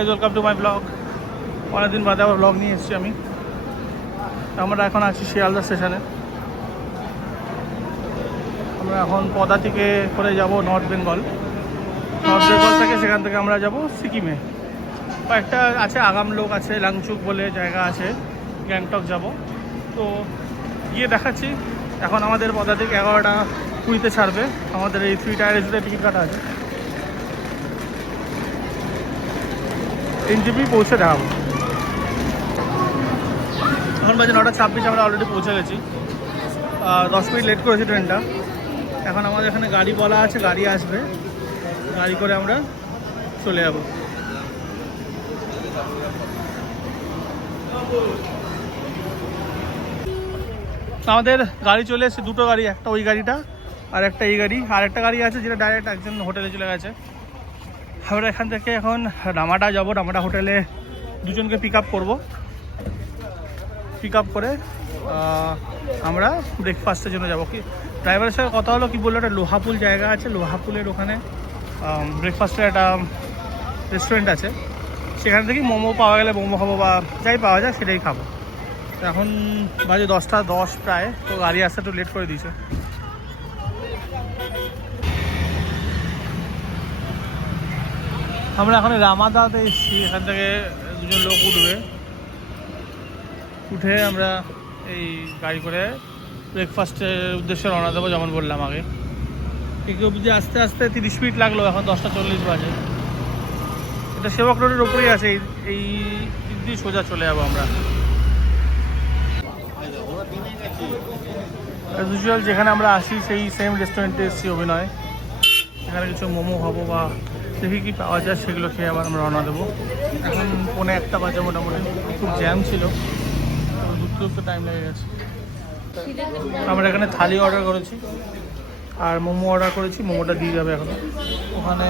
Guys, welcome to my blog. অনেকদিন বাদে আবার ব্লগ নিয়ে এসেছি আমি। আমরা এখন আছি শিয়ালদা স্টেশনে। আমরা এখন পদা থেকে করে যাব নর্থ বেঙ্গল। নর্থ বেঙ্গল থেকে সেখান থেকে আমরা যাব সিকিমে। কয়েকটা আছে, আগাম লোক আছে, লাংচুক বলে জায়গা আছে, গ্যাংটক যাব। তো গিয়ে দেখাচ্ছি। এখন আমাদের পদা থেকে 11টা 20-তে ছাড়বে। আমাদের এই 3 টায়ার এসে টিকিট কাটা আছে। এনজিপি পৌঁছে দেখাবো। এখন বাজে 9:26, আমরা অলরেডি পৌঁছে গেছি। 10 মিনিট লেট করেছি ট্রেনটা। এখন আমাদের এখানে গাড়ি বলা আছে, গাড়ি আসবে, গাড়ি করে আমরা চলে যাব। আমাদের গাড়ি চলে এসেছে, দুটো গাড়ি, একটা ওই গাড়িটা আর একটা এই গাড়ি। আর একটা গাড়ি আছে যেটা ডাইরেক্ট একজন হোটেলে চলে গেছে। আমরা এখান থেকে এখন ডামাডা যাব। ডামাডা হোটেলে দুজনকে পিক আপ করবো। পিক আপ করে আমরা ব্রেকফাস্টের জন্য যাবো। কি ড্রাইভারের সাথে কথা হলো, কি বললো, একটা লোহাপুল জায়গা আছে, লোহাপুলের ওখানে ব্রেকফাস্টের একটা রেস্টুরেন্ট আছে। সেখান থেকেই মোমো পাওয়া গেলে মোমো খাবো, বা যাই পাওয়া যায় সেটাই খাবো। এখন বাজে 10:10 প্রায়। তো গাড়ি আসতে একটু লেট করে দিয়েছে। আমরা এখন রামাদাতে এসেছি। এখান থেকে দুজন লোক উঠবে, উঠে আমরা এই গাড়ি করে ব্রেকফাস্টের উদ্দেশ্যে রওনা দেবো। যেমন বললাম আগে, একে অবধি আস্তে আস্তে 30 মিনিট লাগলো। এখন 10:40 বাজে। এটা সেবক রোডের ওপরেই আছে। এই দিক দিয়ে সোজা চলে যাবো আমরা। অ্যাজ ইউজুয়াল যেখানে আমরা আসি সেই সেম রেস্টুরেন্টে এসেছি অভিনয়। এখানে কিছু মোমো খাবো বা দেখি কি পাওয়া যায়, সেগুলো খেয়ে আবার আমরা রওনা দেবো। এখন 1:45 বাজে মোটামুটি। খুব জ্যাম ছিল, ঢুকতে টাইম লেগে গেছে। আমরা এখানে থালি অর্ডার করেছি আর মোমো অর্ডার করেছি। মোমোটা দিয়ে যাবে এখন। ওখানে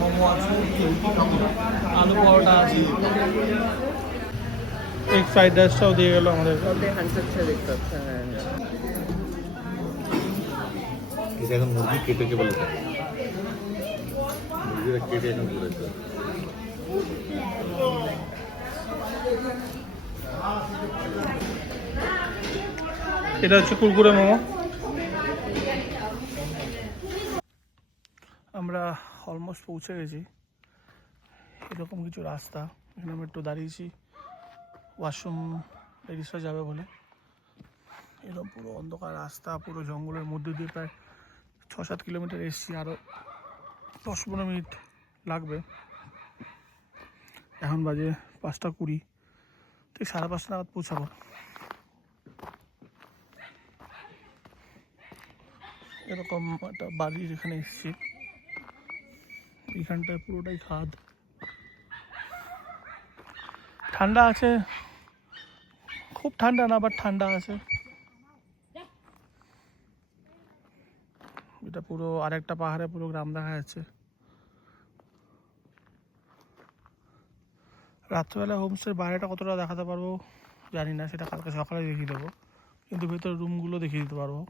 মোমো আছে, আলু পরোটা আছে, এগ ফ্রাইড রাইসটাও দিয়ে গেলো আমাদের। এখন মুরগি কেটে কে বলে মুরগিটা কেটে এখন ঘুরেছে। এটা হচ্ছে কুরকুরে মোমো। আমরা অলমোস্ট পৌঁছে গেছি। এরকম কিছু রাস্তা। এখানে আমরা একটু দাঁড়িয়েছি ওয়াশরুম লেডিসরা যাবে বলে। এরকম পুরো অন্ধকার রাস্তা, পুরো জঙ্গলের মধ্যে দিয়ে প্রায় 6-7 কিলোমিটার এসেছি। আরও 10-15 মিনিট লাগবে। এখন বাজে 5:20, ঠিক 5:30 নাগাদ পৌঁছাবো। এরকম একটা বাড়ির এখানে এসেছি। এইখানটায় পুরোটাই খাদ। ঠান্ডা আছে, খুব ঠান্ডা না, বাট ঠান্ডা আছে। এটা পুরো আরেকটা পাহাড়ে পুরো গ্রাম দেখা যাচ্ছে। রাত্রেবেলা হোমস্টের বাইরেটা কতটা দেখাতে পারবো জানি না, সেটা কালকে সকালে দেখিয়ে দেবো। কিন্তু ভেতরে রুমগুলো দেখিয়ে দিতে পারবো।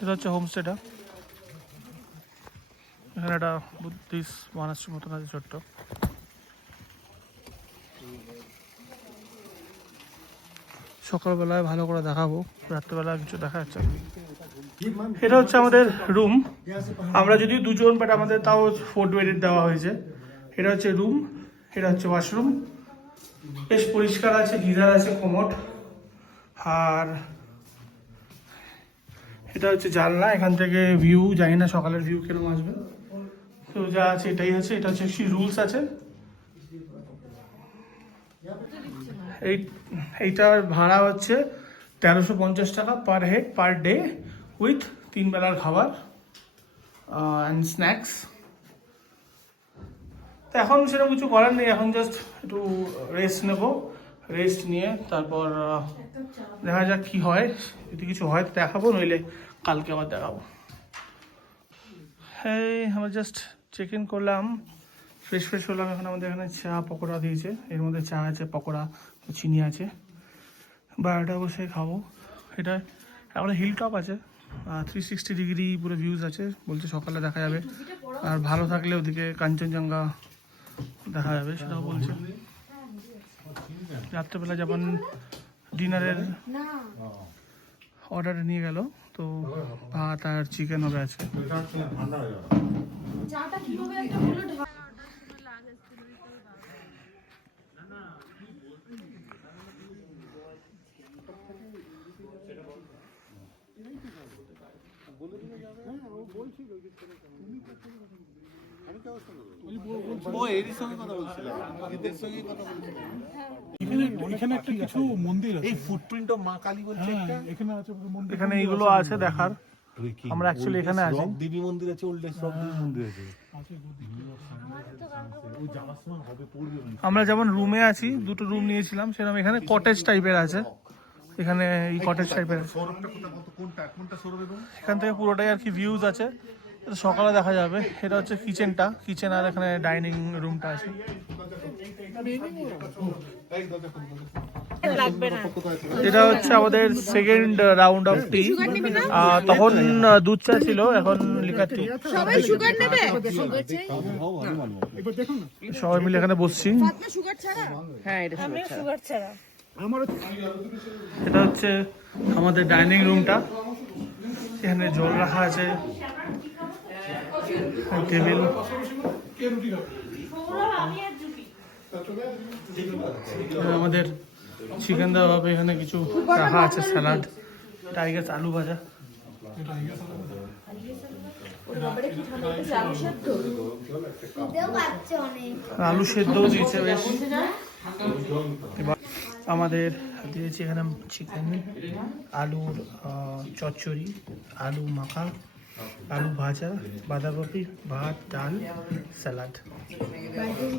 এটা হচ্ছে হোমস্টেটা। এখানে একটা বুদ্ধিস্ট মনাস্ট্রি মতন আছে ছোট্ট। সকালবেলায় ভালো করে দেখাবো, রাত্রেবেলা কিছু দেখা যাচ্ছে। এটা হচ্ছে আমাদের রুম। আমরা যদি দুজন, বাট আমাদের তাও 4 বেডের দেওয়া হয়েছে। এটা হচ্ছে রুম, এটা হচ্ছে ওয়াশরুম। বেশ পরিষ্কার আছে, গিজার আছে, কোমোড। আর এটা হচ্ছে জানলা। এখান থেকে ভিউ, জানি না সকালের ভিউ কিরকম আসবে। তো যা আছে এটাই আছে। এটা হচ্ছে রুলস আছে। এইটার ভাড়া হচ্ছে 1350 টাকা per head per day with 3 বেলার খাবার অ্যান্ড স্ন্যাক্স। তো এখন সেরকম কিছু করার নেই, এখন জাস্ট একটু রেস্ট নেব, রেস্ট নিয়ে তারপর দেখা যাক কি হয়। যদি কিছু হয় তো দেখাবো, নইলে কালকে আবার দেখাবো। হ্যাঁ, আমরা জাস্ট চেক ইন করলাম, ফ্রেশ হলাম। এখন আমাদের এখানে চা পকোড়া দিয়েছে, এর মধ্যে চা আছে, পকোড়া, চিনি আছে। বারোটা বসে খাবো। এটা এখন হিল টপ আছে, 360 ডিগ্রি পুরো ভিউজ আছে, বলছে সকালে দেখা যাবে। আর ভালো থাকলে ওদিকে কাঞ্চনজঙ্ঘা দেখা যাবে, সেটাও বলছে। রাত্রেবেলা যেমন ডিনারের অর্ডার নিয়ে গেল, তো ভাত আর চিকেন হবে আজকে। এখানে একটা কিছু মন্দির আছে, এই ফুটপ্রিন্ট অফ মা কালী বলছে একটা এখানে আছে মন্দির। এখানে এইগুলো আছে দেখার। আমরা অ্যাকচুয়ালি এখানে আছি। দেবী মন্দির আছে, ওল্ড রক দেবী মন্দির আছে। ওই যাওয়ার সময় হবে পড়বে। আমরা যেমন রুমে আছি, দুটো রুম নিয়েছিলাম, সেরকম এখানে কটেজ টাইপের আছে। এখানে এই কটেজ টাইপের আছে। সৌরভটা কোনটা সৌরভ? এখান থেকে পুরোটাই আর কি ভিউজ আছে, এটা সকালে দেখা যাবে। এটা হচ্ছে কিচেন, আর এখানে ডাইনিং রুমটা আছে। এটা হচ্ছে আমাদের সেকেন্ড রাউন্ড অফ টি। তখন দুধ চা ছিল, এখন লিকার টি। সবাই সুগার নেবে? সবাই মিলে এখানে বসছি। সুগার ছাড়া? হ্যাঁ, এটা সুগার ছাড়া। এটা হচ্ছে আমাদের ডাইনিং রুমটা, এখানে জল রাখা আছে, টেবিল। আমাদের চিকেন দেওয়া হবে, এখানে কিছু রাখা আছে, স্যালাড, টাইগার আলু ভাজা। আলু সেদ্ধও দিয়েছে বেশ। এবার আমাদের দিয়েছি এখানে চিকেন, আলুর চচ্চড়ি, আলু মাখা, আলু ভাজা, বাঁধাকপি, ভাত, ডাল, স্যালাড।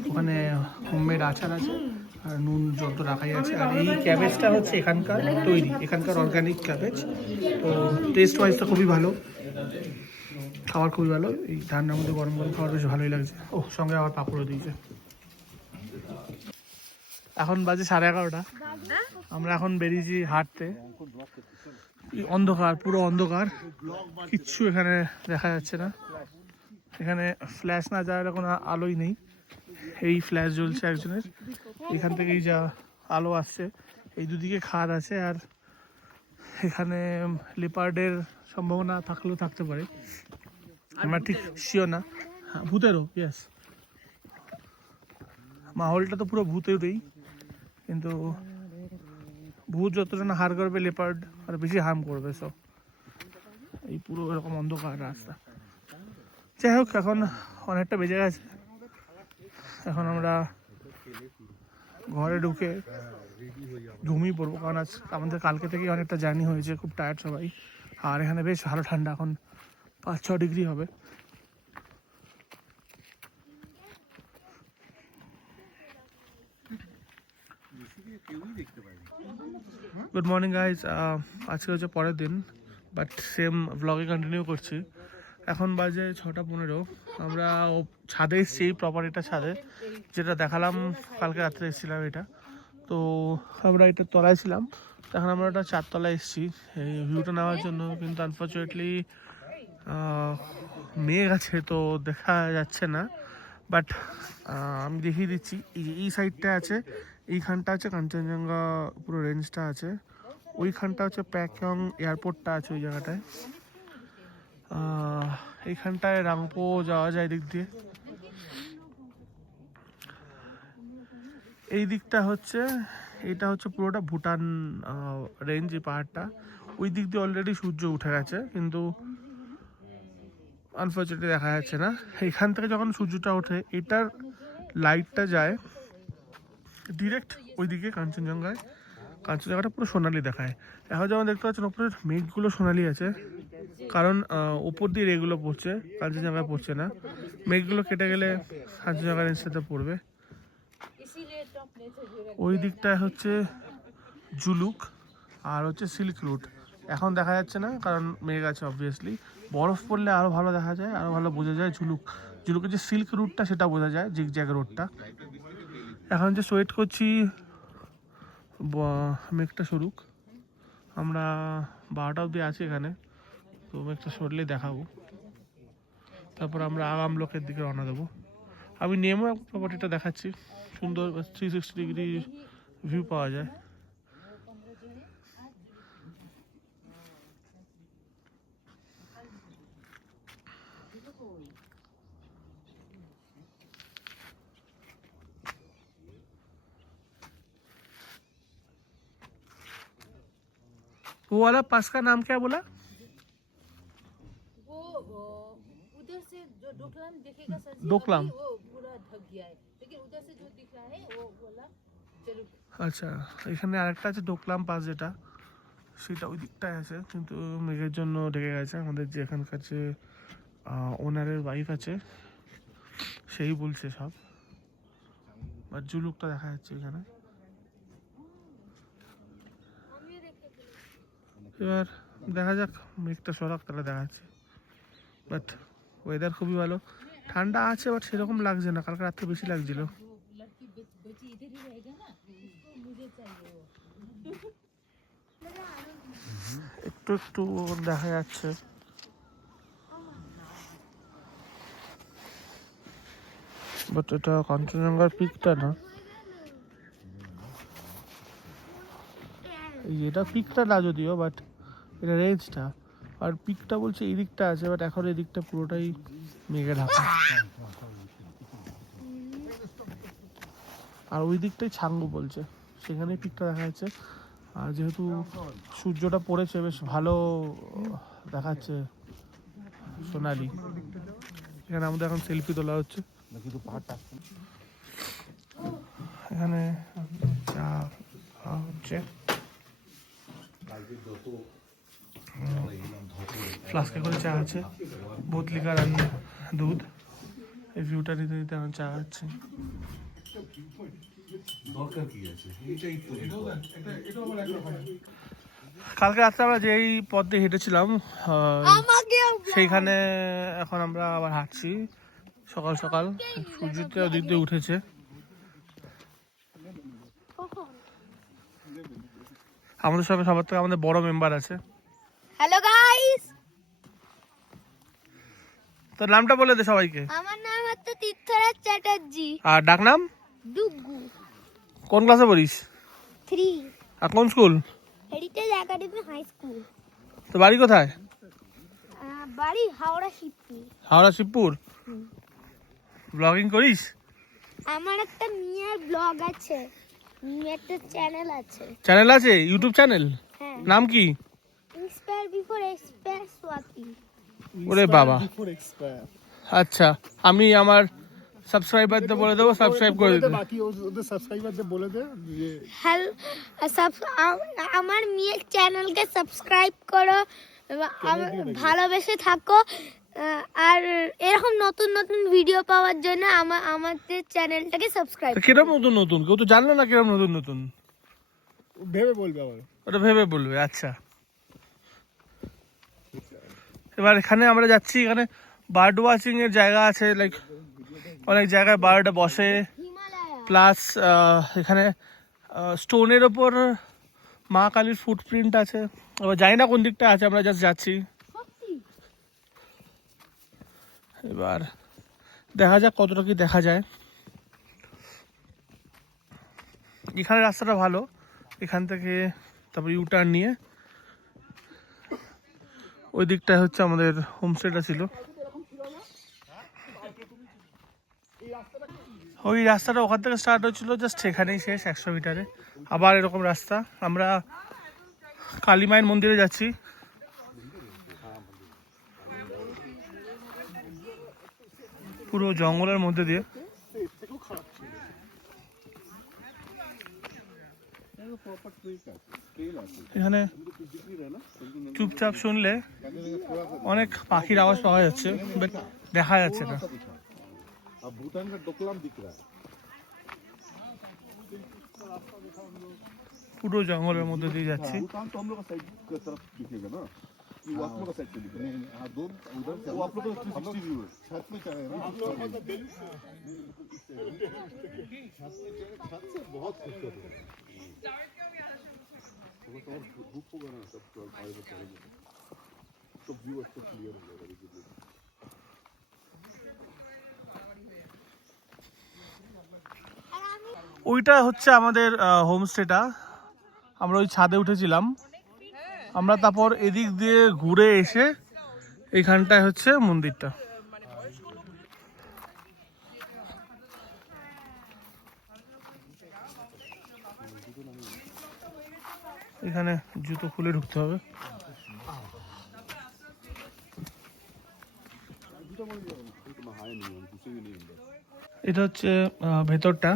ওখানে হোমমেড আচার আছে, আর নুন যত রাখাই আছে। আর এই ক্যাবেজটা হচ্ছে এখানকার তৈরি, এখানকার অর্গানিক ক্যাবেজ। তো টেস্ট ওয়াইজ তো খুবই ভালো, খাবার খুবই ভালো। এই ঠান্ডার মধ্যে গরম গরম খাবার বেশ ভালোই লাগছে। ও, সঙ্গে আবার পাঁপড়ও দিয়েছে। এখন বাজে 11:30। আমরা এখন বেরিয়েছি হাঁটতে। অন্ধকার, পুরো অন্ধকার, কিচ্ছু এখানে দেখা যাচ্ছে না। এখানে ফ্ল্যাশ না যাওয়ার কোনো আলোই নেই। এই ফ্ল্যাশ জ্বলছে একজনের, এখান থেকেই যা আলো আসছে। এই দুদিকে খাদ আছে, আর এখানে লিপার্ডের সম্ভাবনা থাকলেও থাকতে পারে, আমরা ঠিক শিওর না। হ্যাঁ, ভূতেরও, ইয়েস। মাহলটা তো পুরো ভূতেরই, কিন্তু ভূত যতটা না হার করবে, লেপার্ড আর বেশি হার্ম করবে। সব এই পুরো এরকম অন্ধকার রাস্তা। যাই হোক, এখন অনেকটা বেজে গেছে, এখন আমরা ঘরে ঢুকে ঘুমিয়ে পড়বো। কারণ আজ আমাদের কালকে থেকেই অনেকটা জার্নি হয়েছে, খুব টায়ার্ড সবাই। আর এখানে বেশ ভালো ঠান্ডা, এখন 5-6 ডিগ্রি হবে। গুড মর্নিং গাইজ, আজকে হচ্ছে পরের দিন, বাট সেম ব্লগে কন্টিনিউ করছি। এখন বাজে 6:15। আমরা ছাদে এসেছি, প্রপার্টিটা ছাদে, যেটা দেখালাম কালকে রাত্রে এসেছিলাম এটা। তো আমরা এটা তলায় ছিলাম, এখন আমরা একটা 4তলায় এসেছি এই ভিউটা নেওয়ার জন্য। কিন্তু আনফর্চুনেটলি মেঘ আছে, তো দেখা যাচ্ছে না। বাট আমি দেখিয়ে দিচ্ছি, এই সাইডটা আছে, এইখানটা আছে কাঞ্চনজঙ্ঘা পুরো রেঞ্জটা আছে, ওইখানটা হচ্ছে প্যাকং এয়ারপোর্টটা আছে ওই জায়গাটায়। এইখানটায় রাংপো যাওয়া যায় দিক দিয়ে। এই দিকটা হচ্ছে, এটা হচ্ছে পুরোটা ভুটান রেঞ্জ, এই পাহাড়টা। ওই দিক দিয়ে অলরেডি সূর্য উঠে গেছে, কিন্তু আনফর্চুনেটলি দেখা যাচ্ছে না। এখান থেকে যখন সূর্যটা ওঠে, এটার লাইটটা যায় ডিরেক্ট ওইদিকে কাঞ্চনজঙ্ঘায়। কাঞ্চনজঙ্ঘাটা পুরো সোনালি দেখায়। এখন যেমন দেখতে পাচ্ছেন উপরের মেঘগুলো সোনালি আছে, কারণ উপর দিয়ে এগুলো পড়ছে, কাঞ্চনজঙ্ঘায় পড়ছে না। মেঘগুলো কেটে গেলে কাঞ্চনজঙ্ঘার নিচেতে পড়বে। ওই দিকটায় হচ্ছে জুলুক আর হচ্ছে সিল্ক রুট। এখন দেখা যাচ্ছে না কারণ মেঘ আছে অবভিয়াসলি। বরফ পড়লে আরও ভালো দেখা যায়, আরও ভালো বোঝা যায় জুলুকের যে সিল্ক রুটটা সেটা বোঝা যায়, জিগজ্যাগ রোডটা। এখন যে ওয়েট করছি মেঘটা সরুক। আমরা 12টা অবধি আছি এখানে, তো মেঘটা সরলেই দেখাবো, তারপর আমরা আগাম লোকের দিকে রওনা দেবো। আমি নেমে প্রপার্টিটা দেখাচ্ছি, সুন্দর 360 ডিগ্রি ভিউ পাওয়া যায়। वो वाला पास का नाम क्या बोला? वो उधर से जो डोकलाम दिखेगा सर जी, डोकलाम। अभी वो पूरा ढक गया है, लेकिन उधर से जो दिख रहा है वो वाला चलो। আচ্ছা, এখানে আরেকটা আছে ডোকলাম পাস, যেটা সেটা ওই দিকটায় আছে, কিন্তু মেঘের জন্য ঢেকে গেছে। আমাদের যে এখানকার যে ওনারের ওয়াইফ আছে সেই বলছে সব, বা জুলুকটা দেখা যাচ্ছে এখানে। এবার দেখা যাক, মেঘটা সরাক তাহলে দেখা যাচ্ছে। বাট ওয়েদার খুবই ভালো, ঠান্ডা আছে বাট সেরকম লাগছে না, কালকে রাত্রে বেশি লাগছিল। একটু একটু দেখা যাচ্ছে। বাট এটা কাঞ্চনজঙ্ঘার পিকটা না, এটা পিকটা না যদিও, বাট এটা রেঞ্জটা। আর পিকটা বলছে এই দিকটা আছে, বাট এখন এই দিকটা পুরোটাই মেঘে ঢাকা, আর ওই দিকটাই ছাঙ্গু বলছে, সেখানে পিকটা দেখা যাচ্ছে। আর যেহেতু সূর্যটা পড়েছে বেশ ভালো দেখাচ্ছে, সোনালি। এখানে আমাদের এখন সেলফি তোলা হচ্ছে। এখানে চা হচ্ছে, ফ্লাস্কে করে চা আছে, বোতলিকার আর দুধ। এই ভিউটা নিতে নিতে এখন চা খাচ্ছি। কালকে রাত্রে আমরা যেই পথ দিয়ে হেঁটেছিলাম সেইখানে এখন আমরা আবার হাঁটছি সকাল সকাল। সূর্যটা ওদিক দিয়ে উঠেছে। আমাদের সঙ্গে সবার থেকে আমাদের বড় মেম্বার আছে। হ্যালো গাইস, তোর নামটা বলে দে সবাইকে। আমার নাম হচ্ছে তীর্থরাজ চ্যাটার্জি। আর ডাক নাম? ডুগু। কোন ক্লাসে পড়িস? 3 আর কোন school? Heritage Academy High School. তো বাড়ি কোথায়? বাড়ি হাওড়া শিবপুর। হাওড়া শিবপুর। ব্লগিং করিস? আমার একটা মিয়ার ব্লগ আছে, মিয়ার একটা চ্যানেল আছে। চ্যানেল আছে? YouTube channel? হ্যাঁ। নাম কি? Inspire before expire Swati. ওরে বাবা, আচ্ছা আমি আমার সাবস্ক্রাইবারদের বলে দেবো, সাবস্ক্রাইব করে দিতে। বাকি ওদের সাবস্ক্রাইবারদের বলে দে যে হ্যালো, আমার মিয়ার চ্যানেলকে সাবস্ক্রাইব করো, ভালোবেসে থাকো। আর এরকম নতুন নতুন ভিডিও পাওয়ার জন্য আমাদের চ্যানেলটাকে সাবস্ক্রাইব। কিরম নতুন নতুন? কেউ তো জানলো না কিরম নতুন নতুন। ভেবে বলবে আবার। ওটা ভেবে বলবে। আচ্ছা, এবার এখানে আমরা যাচ্ছি, এখানে বার্ড ওয়াচিং এর জায়গা আছে, লাইক অনেক জায়গায় বার্ড বসে। প্লাস এখানে স্টোনের ওপর মা কালীর ফুটপ্রিন্ট আছে। এবার জানি না কোন দিকটা আছে, আমরা জাস্ট যাচ্ছি। এবার দেখা যাক কতটা কি দেখা যায়। এখানে রাস্তাটা ভালো, এখান থেকে তারপর ইউটার্ন নিয়ে ওই দিকটায় হচ্ছে আমাদের হোমস্টেটা ছিল। ওই রাস্তাটা ওখান থেকে স্টার্ট হচ্ছিল, জাস্ট এখানেই শেষ 100 মিটারে। আবার এরকম রাস্তা। আমরা কালী মায়ের মন্দিরে যাচ্ছি। পুরো জঙ্গলের মধ্যে দিয়ে। এখানে চুপচাপ শুনলে অনেক পাখির আওয়াজ পাওয়া যাচ্ছে, বাট দেখা যাচ্ছে না। अब भूटान का डोकलाम दिख रहा है। পুরো জঙ্গলের মধ্যে দিয়ে যাচ্ছি। भूटान तो हम लोग का साइड की तरफ दिखेगा ना, कि वो आप लोग का साइड से दिखेगा। नहीं हाँ दो उधर से वो आप लोग का 360 व्यू है। छत पे चढ़े ना, छत से बहुत खूबसूरत है। थोड़ा सा और धूप होगा ना तब तो आगे बढ़ चढ़ेंगे तो व्यू अच्छा क्लियर हो जाएगा। ওইটা হচ্ছে আমাদের হোমস্টেটা। আমরা ওই ছাদে উঠেছিলাম। আমরা তারপর এদিক দিয়ে ঘুরে এসে এইখানটায় হচ্ছে মন্দিরটা। এখানে জুতো খুলে ঢুকতে হবে। এটা হচ্ছে ভেতরটা।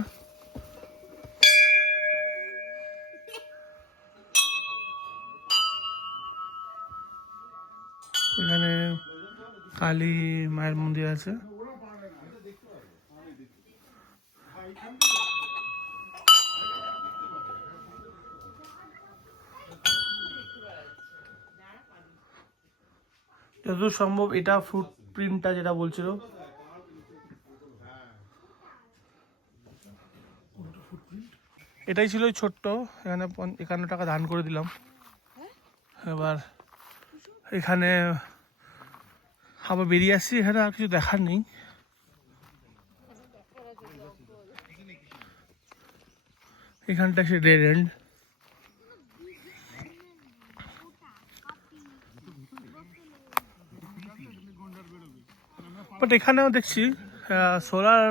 এখানে কালী মায়ের মন্দির আছে। যতদূর সম্ভব এটা ফুট প্রিন্টটা যেটা বলছিল, এটাই ছিল ওই ছোট্ট। এখানে 51 টাকা দান করে দিলাম। এবার এখানে আবার বেরিয়ে আসছি। এখানে আর কিছু দেখার নেই। এখানটা সে ডেড এন্ড। বাট এখানেও দেখছি সোলার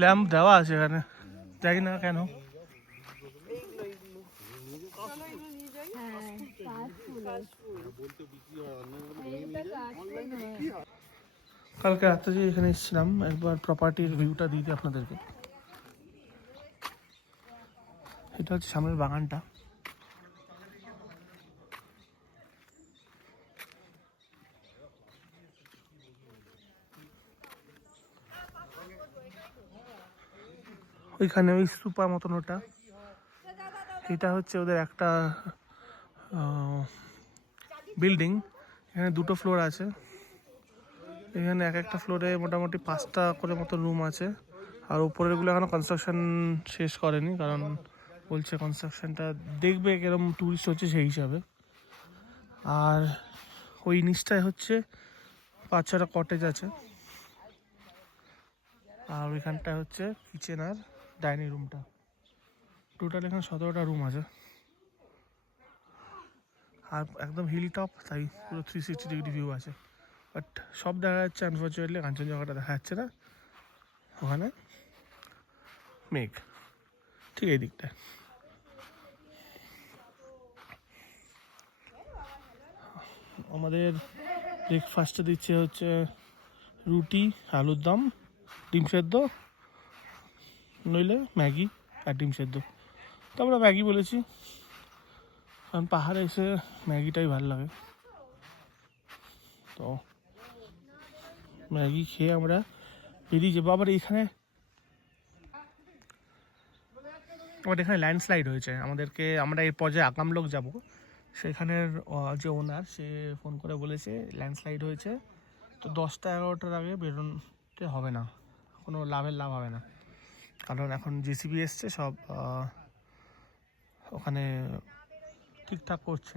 ল্যাম্প দেওয়া আছে এখানে, জানি না কেন। কালকে রাত্রে যে এখানে এসেছিলাম, একবার প্রপার্টির ভিউটা দিয়ে দিই আপনাদেরকে। এটা হচ্ছে সামনের বাগানটা। ওইখানে ওই স্তূপার মতন ওটা, এটা হচ্ছে ওদের একটা বিল্ডিং। এখানে 2টো ফ্লোর আছে। এখানে এক একটা ফ্লোরে মোটামুটি 5টা করে মতো রুম আছে। আর উপরেরগুলো এখনো কনস্ট্রাকশন শেষ করেনি, কারণ বলছে কনস্ট্রাকশনটা দেখবে কিরকম টুরিস্ট হচ্ছে সেই হিসাবে। আর ওই নিচটায় হচ্ছে 5-6টা কটেজ আছে। আর ওইখানটায় হচ্ছে কিচেন আর ডাইনিং রুমটা। টোটাল এখানে 17টা রুম আছে। আর একদম হিল টপ, তাই পুরো 360 ডিগ্রি ভিউ আছে। বাট সব দেখা যাচ্ছে, আনফর্চুনেটলি কাঞ্চনজঙ্ঘাটা দেখা যাচ্ছে না। ওখানে মেঘ ঠিক এই দিকটায়। আমাদের ব্রেকফাস্টে দিচ্ছে হচ্ছে রুটি, আলুর দম, ডিম সেদ্ধ, নইলে ম্যাগি আর ডিম সেদ্ধ। তো আমরা ম্যাগি বলেছি, কারণ পাহাড়ে এসে ম্যাগিটাই ভালো লাগে। তো ম্যাগি খেয়ে আমরা বেরিয়ে যাবো। আবার এখানে ল্যান্ডস্লাইড হয়েছে। আমরা এরপর যে আকামলোক যাব, সেখানের যে ওনার, সে ফোন করে বলেছে ল্যান্ডস্লাইড হয়েছে, তো 10টা-11টার আগে বেরোতে হবে না, কোনো লাভ হবে না। কারণ এখন জেসিবি এসছে, সব ওখানে ঠিকঠাক করছে।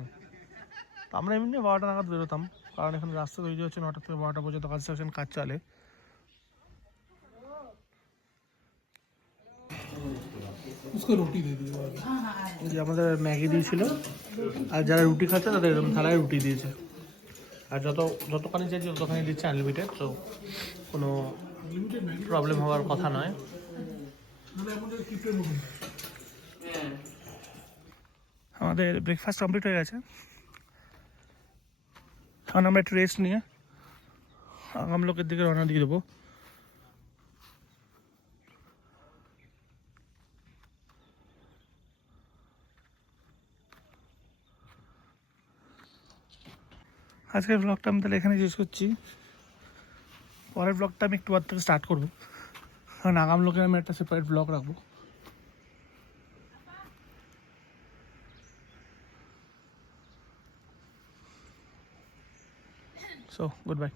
তো আমরা এমনি 12টা নাগাদ বেরোতাম, কারণ এখানে রাস্তা তৈরি হচ্ছে। 9টা থেকে 12টা পর্যন্ত কনস্ট্রাকশন কাজ চলে। রুটি দিয়ে দিই, যে আমাদের ম্যাগি দিয়েছিল, আর যারা রুটি খাচ্ছে তাদের এরকম থালায় রুটি দিয়েছে। আর যতখানি চাইছি ততখানি দিচ্ছে, আনলিমিটেড। তো কোনো প্রবলেম হওয়ার কথা নয়। আমাদের ব্রেকফাস্ট কমপ্লিট হয়ে গেছে। এখন আমরা একটু রেস্ট নিয়ে আগামলোকের দিকে রওনা দিয়ে দেবো। আজকের ব্লগটা আমি তাহলে এখানে শেষ করছি। পরের ব্লগটা আমি একটু বার থেকে স্টার্ট করবো, কারণ আগাম লোকে আমি একটা সেপারেট ব্লগ রাখবো। So good bye.